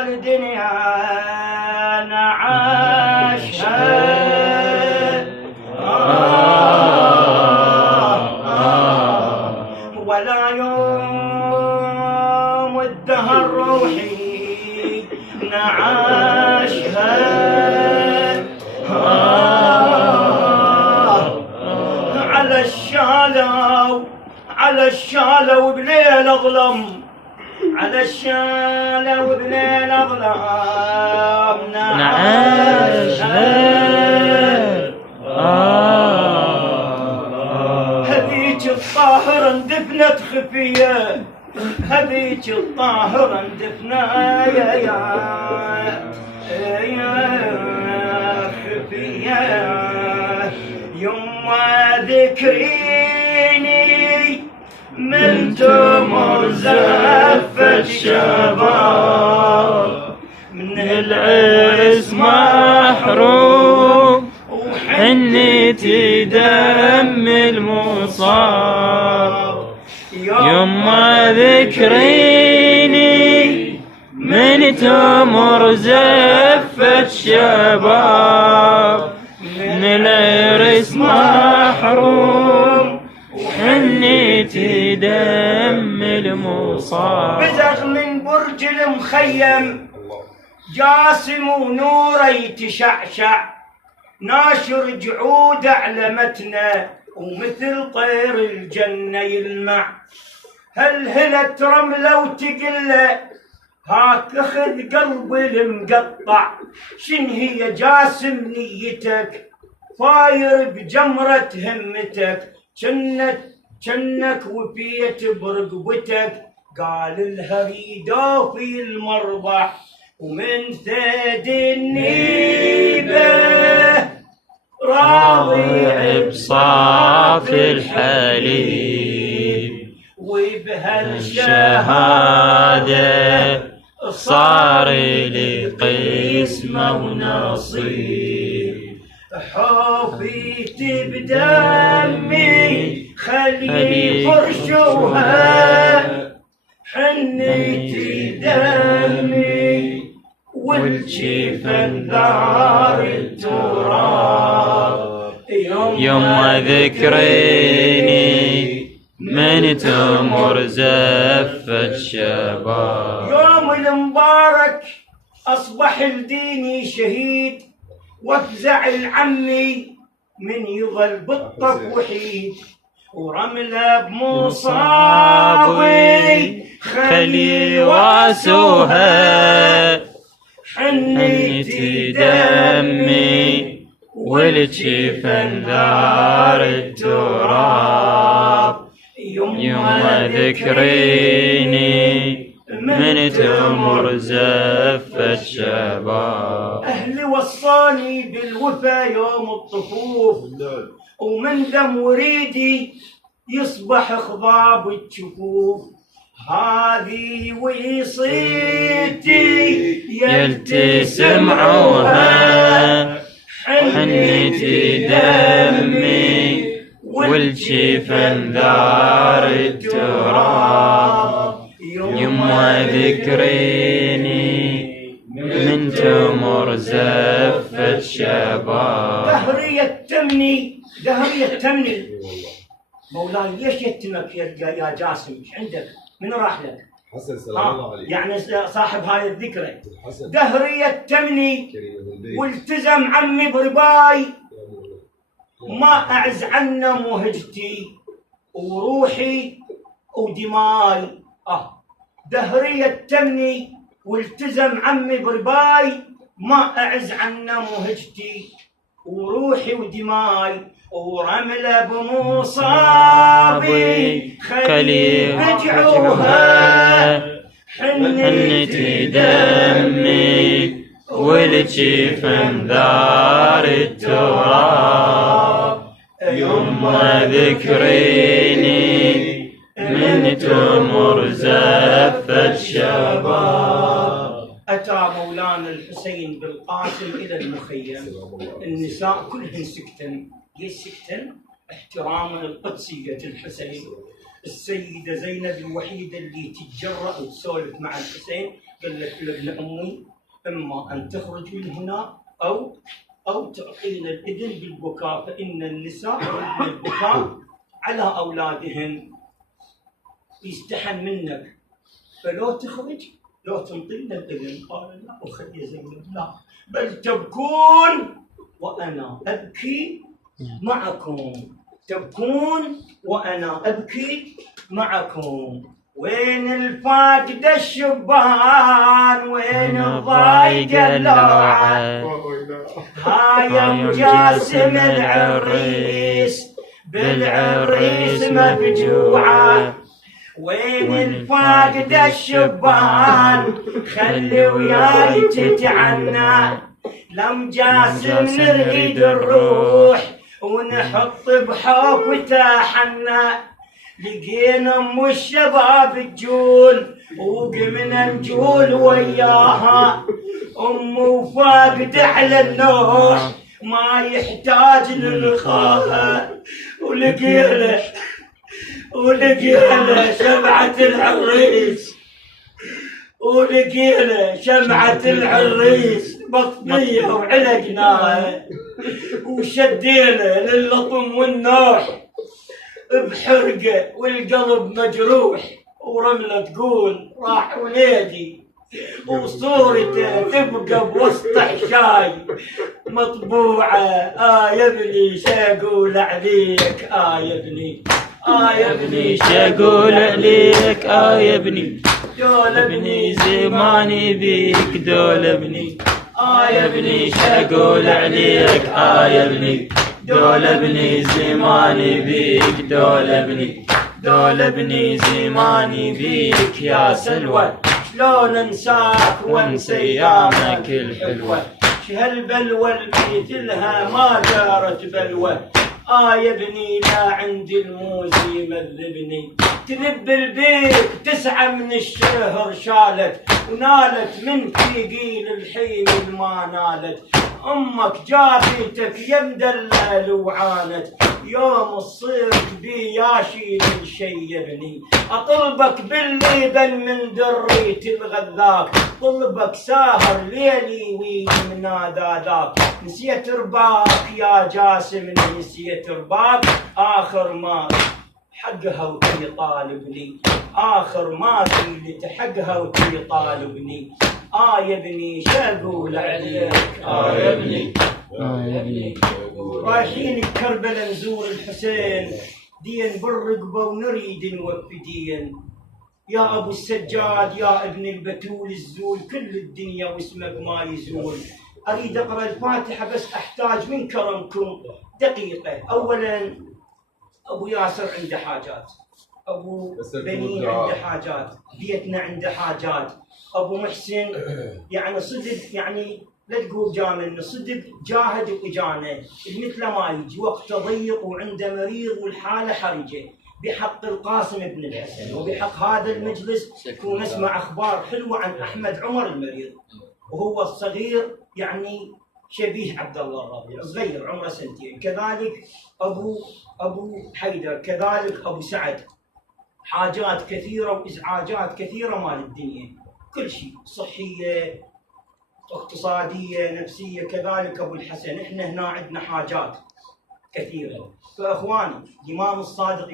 هالدنيا نعاشها ولا يوم الدهر روحي نعاشها على الشالة وبليل أظلم على الشالة وبليل أظلم نعاشها هذيك الطاهرة اندفنت خفية هذيك الطاهرة اندفنا يا خفية يما ذكريني من تمر زفة شباب من العرس محروم وحنتي دم المصاب يما ذكريني من تمر زفة شباب من العرس محروم وحنتي دم المصاب بزغ من برج المخيم جاسم ونوره يتشعشع ناشر جعود علمتنا ومثل طير الجنة يلمع هلهلت رملة وتقله هاك اخذ قلبي المقطع شن هي جاسم نيتك فاير بجمرة همتك جنك وفيت برقبتك قال الهريدة في المربح ومن ثدي النيبة راضي بصافي الحليب وبهالشهادة صار لي قسمة ونصيب حفيت بدمي خلي فرشوها حنيتي دمي والجفن دار التراب يما ذكريني من تمر زفة شباب يوم المبارك أصبح لديني شهيد وافزع العمي من يظل بالطف وحيد ورملة بمصابي خلي واسوها حنيتي دمي والجفن دار التراب يما ذكريني من تمر زفة شباب أهلي وصاني بالوفا يوم الطفوف ومن دم وريدي يصبح خضاب الجفوف هذه وصيتي يلتي سمعوها حنيتي دمي والجفن دار التراب يما ذكريني من تمر زفة شباب دهري يتمني مولاي ليش يتمك يا جاسم ايش عندك من راح لك حسن سلام الله عليك يعني صاحب هاي الذكرى دهري يتمني والتزم عمي برباي ما اعز عنه مهجتي وروحي ودماي دهري يتمني والتزم عمي برباي ما اعز عنه مهجتي وروحي ودماي ورملة بمصابي خلي رجعوها حنتي دمي والجفن دار التراب يما ذكريني من تمر زفة شباب أتى مولانا الحسين بالقاسم إلى المخيم النساء كلهن سكتن ليش سكتن؟ احتراما لقدسية الحسين السيدة زينب الوحيدة اللي تتجرأ وتسولف مع الحسين، قالت له ابن أمي إما أن تخرج من هنا أو تعطينا الإذن بالبكاء، فإن النساء يردن البكاء على أولادهن، يستحن منك، فلو تخرج لو تنطينا الإذن. قال لا أخي يا زينب لا، بل تبكون وأنا أبكي معكم، تبكون وأنا أبكي معكم. وين الفاقد الشبان، وين الضايق اللوعة، هاي جاسم العريس بالعريس مفجوعة. وين الفاقد الشبان، خلي وياي تتعنى، لم جاسم نريد الروح ونحط بحوفته حنا. لقينا ام الشباب تجول وقمنا نجول وياها، ام فاقد على النوح ما يحتاج للقاها. ولقينا شمعة العريس، ولقينا شمعة العريس مطفية وعلقناها، وشدينا للطم والنوح بحرقه والقلب مجروح. ورملة تقول راح ونادي، وصورته تبقى بوسط حشاي مطبوعة. يا ابني شاقول عليك، يا ابني يا ابني شاقول عليك، يا ابني دول ابني زماني بيك، دول ابني يا ابني شاقول عليك، يا ابني دول ابني زماني بيك، دول ابني زماني بيك يا سلوى. شلون انساك وانسى ايامك الحلوة، شهالبلوى مثلها ما دارت بلوى. يا ابني لا عندي الموزي مذبني، تلب البيت 9 من الشهر شالت، ونالت من ثقيل الحين ما نالت. امك جابتك يا مدلل وعانت، يوم الصيف بي يا شيل شيبني. اطلبك بالليبن من دريت الغذاك، طلبك ساهر ليلي ومنادى ذاك. نسيت رباك يا جاسم، نسيت رباك، اخر ما حقها وتي طالبني، اخر ما قيلت حقها وتي طالبني. يا ابني شاقول عليك، يا ابني رايحين كربلاء نزور الحسين، دين بالرقبة ونريد نوفي دين. يا ابو السجاد يا ابن البتول الزول، كل الدنيا واسمك ما يزول. اريد اقرا الفاتحة بس احتاج من كرمكم دقيقة. اولا ابو ياسر عنده حاجات، ابو بنين عنده حاجات، بيتنا عنده حاجات. ابو محسن يعني صدق، يعني لا تقول جاملنا، صدق جاهد واجانا، مثله ما يجي وقته ضيق وعنده مريض والحاله حرجه. بحق القاسم بن الحسن وبحق هذا المجلس تكون نسمع اخبار حلوه عن احمد عمر المريض، وهو الصغير يعني شبيه عبد الله الربيع، صغير عمره 2 سنين. كذلك ابو حيدر، كذلك ابو سعد. حاجات كثيره وازعاجات كثيره مال الدنيا، كل شيء صحيه اقتصاديه نفسيه. كذلك ابو الحسن. احنا هنا عندنا حاجات كثيره. فاخواني الامام الصادق